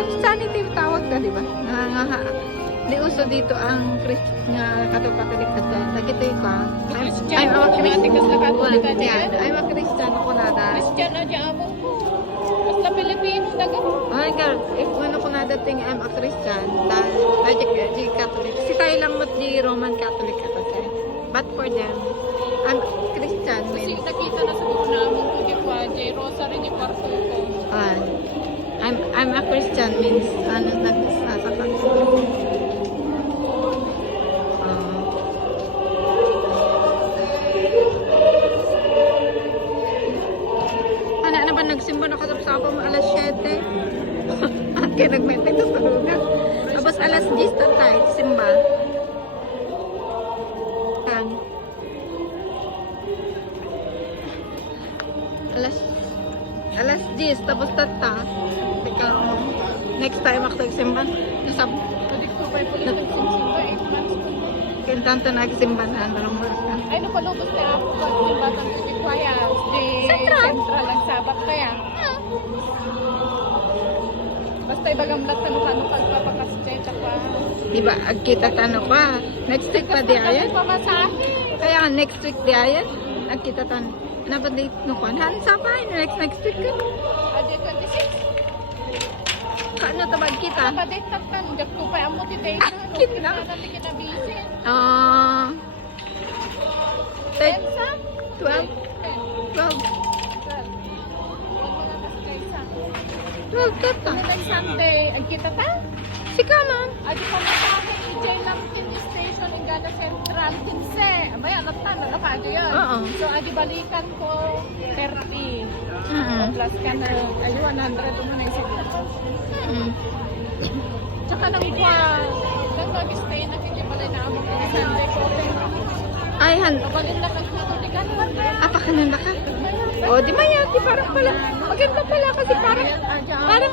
Christianity tawag ka, di ba? Di uso dito ang Katolik at nagito yung ka. I'm a Christian. I'm a Christian ako nada. Christian na dyan mo po. Basta Pilipino daga. Ay, girl, if ano ko nadating I'm a Christian, dahil di Catholic. Si tayo lang mat di Roman Catholic kasi. But for them, I'm Christian. Kasi nakita na sa buko namin ko di pa, J. Rosary ni Parto ko. I'm a Christian means ano nagsasaka. Ano ba nagsimba na kasapsapa mo alas 7? At kaya nagmetay sa tulugan. Tapos alas 10 na tayo, simba. Kan. Alas 10, tapos tata. Teka, next time ako nagsimba. Nasab. Pwede ko pa yung nagsimba 8 months ko. Kintanto nagsimba na. Ay, napalubos kaya ako pag yung batang tubig kaya. Central ang sabat kaya. Basta ibagamlat na nukang papakasjay tsaka. Diba, agkita tano ka. Next week pa di ayan. Pamasahe. Kaya nga, next week di ayan. Agkita tano. Napadate no kan. Hansa pa, next week ka. Adi 26. Kaano tabag kita? Napadate tatan. Gat ko pa ang motivation. Kita na. Natin kinabisin. Tensa? 12? 12 tata. Next Sunday, ang kita ta? Si Kaman. Adi pamasahe ni J. Lamkin Station in Gala Central 15. Abay, alam ta, nalapado yun. Oo. So, adi balikan ko 30. Plus ka na, ay 100 mo na yung sigla. Tsaka nang kwa, nang mag-stay, nakikibalay na among Sunday ko. Ay, Kabalin na kang kutulikan. apakanan na ka? O, di maya, di parang pala. Maganda pala kasi parang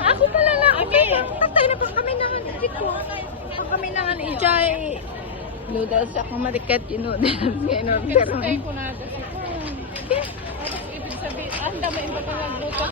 ako pala na. Okay, tatay na pa kami nangan. Hindi ko. Kami nangan ijay. Noodles ako marikat yung noodles. Stay ko na. Ibig sabihin, ang dami yung pagkakagluto.